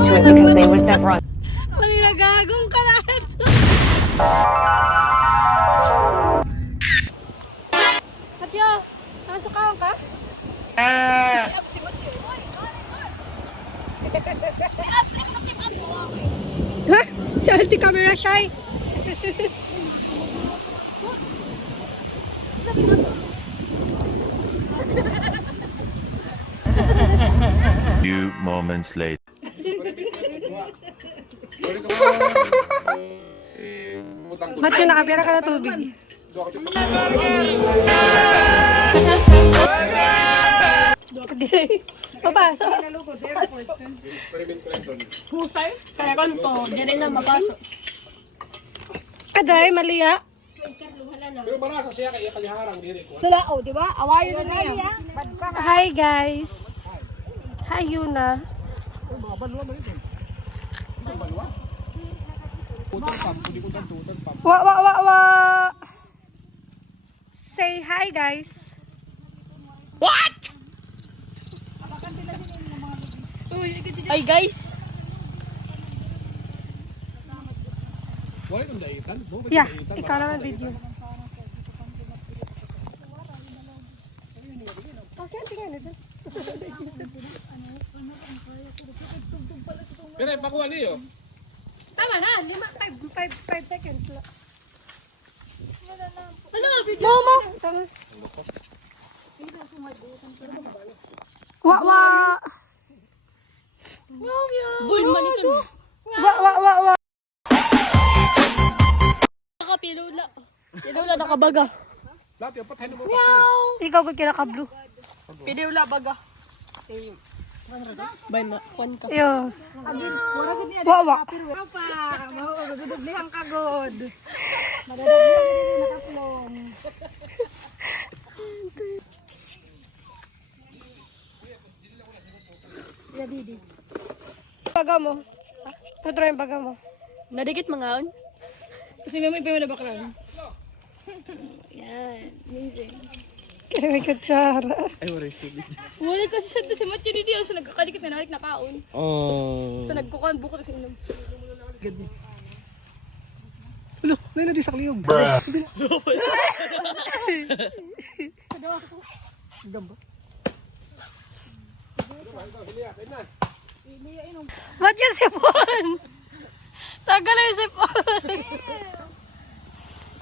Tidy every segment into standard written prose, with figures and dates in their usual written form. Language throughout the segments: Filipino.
into it because they would never on. Malinagagong ka lahat. Katya, nakasukawan ka? Ha? Selfie camera shy. Few moments later. Matyo, nakapira ka na tubig. Papasok. Husay? Kaya kanto, di rin na mapasok. Aday, maliya. Dulao, di ba? Awayo na niya. Hi guys. Hi Yuna. Wa. Say hi guys. Ay guys, Yeah, ikaw naman video. Oh, siya tingnan nito. Pero pakuha niyo. Tama na, 5 seconds lang. ano, video? Momo! Tama. Wa. Bull, manikan. Wa. Nakapilula. Pilula nakabaga. Lahat yung patay mo. Ikaw ko kinaka-blue. Pilula baga. Bay ma, kwanta. Yo. Wa. Baga mo. Tudro yung baga mo. Nadikit mangaon. Kasi may pima na baklan. Yan, amazing. Kaya may kutsara. Wala kasi sa si Matthew dito so nagkakadikit na nalik na kaon. Oh. So nagkukuhan buko sa inom. Ano? Na di sa kliyog. Gamba. Ba't yung sipon? Tagal yung sipon.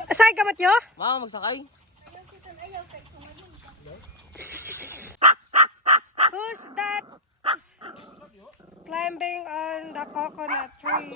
Saan ka, Matyo? Mama, magsakay. Who's that? Climbing on the coconut tree.